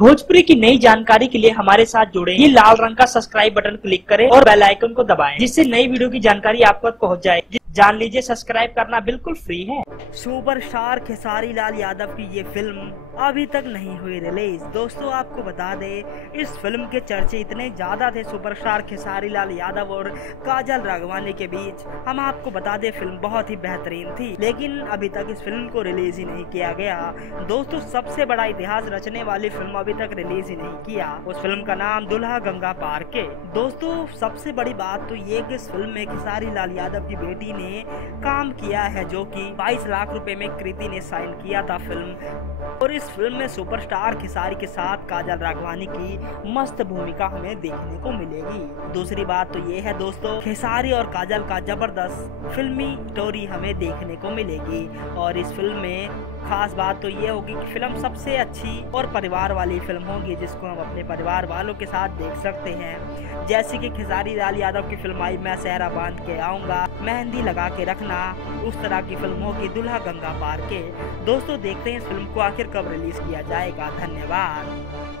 भोजपुरी की नई जानकारी के लिए हमारे साथ जुड़े। ये लाल रंग का सब्सक्राइब बटन क्लिक करें और बेल आइकन को दबाएं, जिससे नई वीडियो की जानकारी आप तक पहुंच जाए। जान लीजिए, सब्सक्राइब करना बिल्कुल फ्री है। सुपरस्टार खेसारी लाल यादव की ये फिल्म अभी तक नहीं हुई रिलीज। दोस्तों आपको बता दें, इस फिल्म के चर्चे इतने ज्यादा थे सुपरस्टार खेसारी लाल यादव और काजल राघवानी के बीच। हम आपको बता दें, फिल्म बहुत ही बेहतरीन थी, लेकिन अभी तक इस फिल्म को रिलीज ही नहीं किया गया। दोस्तों सबसे बड़ा इतिहास रचने वाली फिल्म अभी तक रिलीज ही नहीं किया। उस फिल्म का नाम दुल्हा गंगा पार के। दोस्तों सबसे बड़ी बात तो ये कि इस फिल्म में खेसारी लाल यादव की बेटी ने काम किया है, जो कि 22 लाख रुपए में कृति ने साइन किया था फिल्म। और इस फिल्म में सुपरस्टार खेसारी के साथ काजल राघवानी की मस्त भूमिका हमें देखने को मिलेगी। दूसरी बात तो ये है दोस्तों, खेसारी और काजल का जबरदस्त फिल्मी स्टोरी हमें देखने को मिलेगी। और इस फिल्म में खास बात तो ये होगी कि फिल्म सबसे अच्छी और परिवार वाली फिल्म होगी, जिसको हम अपने परिवार वालों के साथ देख सकते हैं। जैसे कि खेसारी लाल यादव की फिल्म आई मैं सहरा बांध के आऊंगा, मेहंदी लगा के रखना, उस तरह की फिल्म होगी दुल्हा गंगा पार के। दोस्तों देखते हैं इस फिल्म को आखिर कब रिलीज किया जाएगा। धन्यवाद।